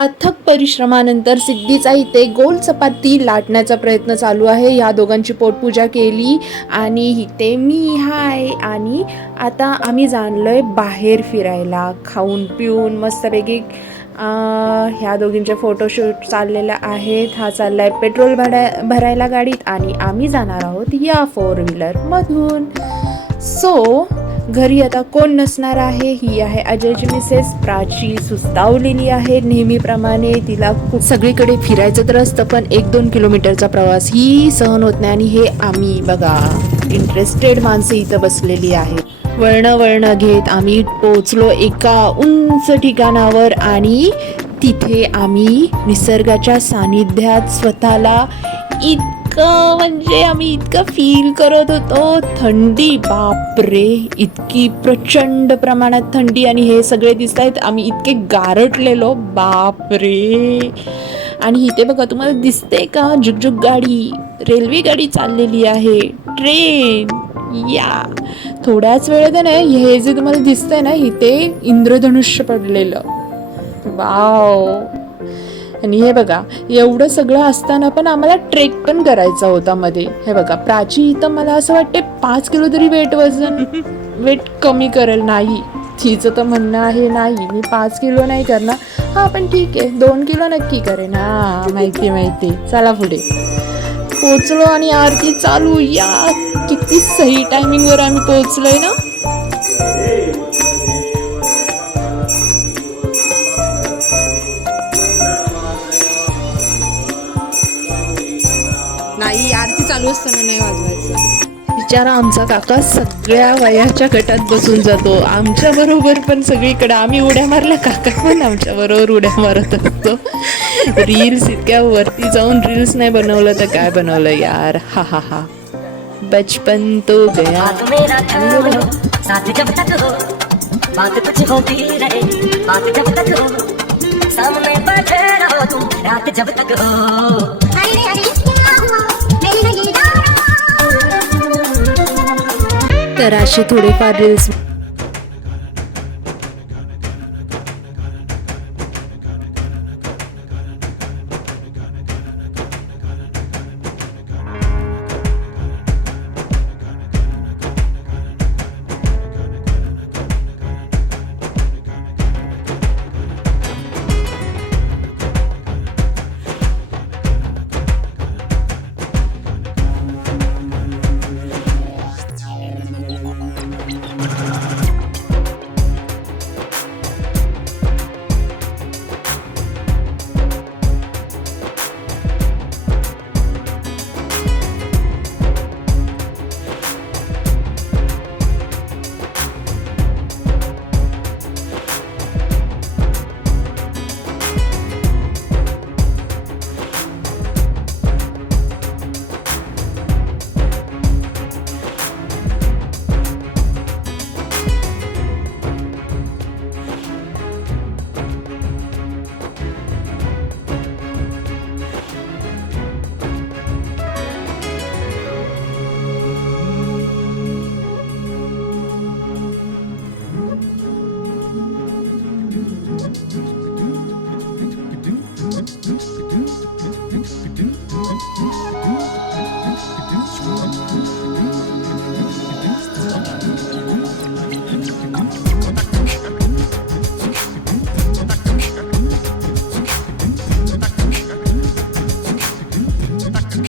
अथक परिश्रमानंतर सिद्धीचा इथे गोल चपाती लाटण्याचा प्रयत्न चालू आहे. या दोघांची पोटपूजा केली आणि इथे मी हाय आणि आता आम्ही जाणलोय बाहेर फिरायला, खाऊन पिऊन मस्तपैकी. ह्या दोघींचे फोटोशूट चाललेले आहेत. हा चाललाय पेट्रोल भरायला गाडीत आणि आम्ही जाणार आहोत या 4 व्हीलरमधून. सो घरी आता कोण नसणार आहे. ही आहे अजयची मिसेस प्राची. सुस्तावलेली आहे नेहमीप्रमाणे. तिला खूप सगळीकडे फिरायचं तर असतं, पण 1-2 किलोमीटरचा प्रवास ही सहन होत नाही. आणि हे आम्ही बघा इंटरेस्टेड माणसं इथं बसलेली आहेत. वळणं घेत आम्ही पोहोचलो एका उंच ठिकाणावर आणि तिथे आम्ही निसर्गाच्या सानिध्यात स्वतःला म्हणजे आम्ही इतकं फील करत होतो. थंडी बापरे, इतकी प्रचंड प्रमाणात थंडी. आणि हे सगळे दिसत आहेत आम्ही इतके गारटलेलो बापरे. आणि इथे बघा तुम्हाला दिसते का जुगजुग गाडी, रेल्वे गाडी चाललेली आहे, ट्रेन. या थोड्याच वेळेत नाही हे जे तुम्हाला दिसतंय ना इथे इंद्रधनुष्य पडलेलं. वाव. आणि हे बघा एवढं सगळं असताना पण आम्हाला ट्रेक पण करायचा होता मध्ये. हे बघा प्राची इथं मला असं वाटते 5 किलो तरी वेट कमी करेल. नाही, तिचं तर म्हणणं आहे नाही मी 5 किलो नाही करणार. हा पण ठीक आहे 2 किलो नक्की करेन. हा माहिती. चला पुढे पोचलो आणि आरती चालू. या किती सही टायमिंग वर आम्ही पोहोचलोय ना. नाही आरती चालू असताना नाही वाजवायचं. बिचारा आमचा काका सगळ्या वयाच्या गटात बसून जातो आमच्या बरोबर पण सगळीकडे. आम्ही उड्या मारला काका पण आमच्या बरोबर उड्या मारत असतो. रील्स इतक्या वरती जाऊन रील्स नाही बनवलं तर काय बनवलं यार. हा बचपन तो गया. तर असे थोडेफार रील्स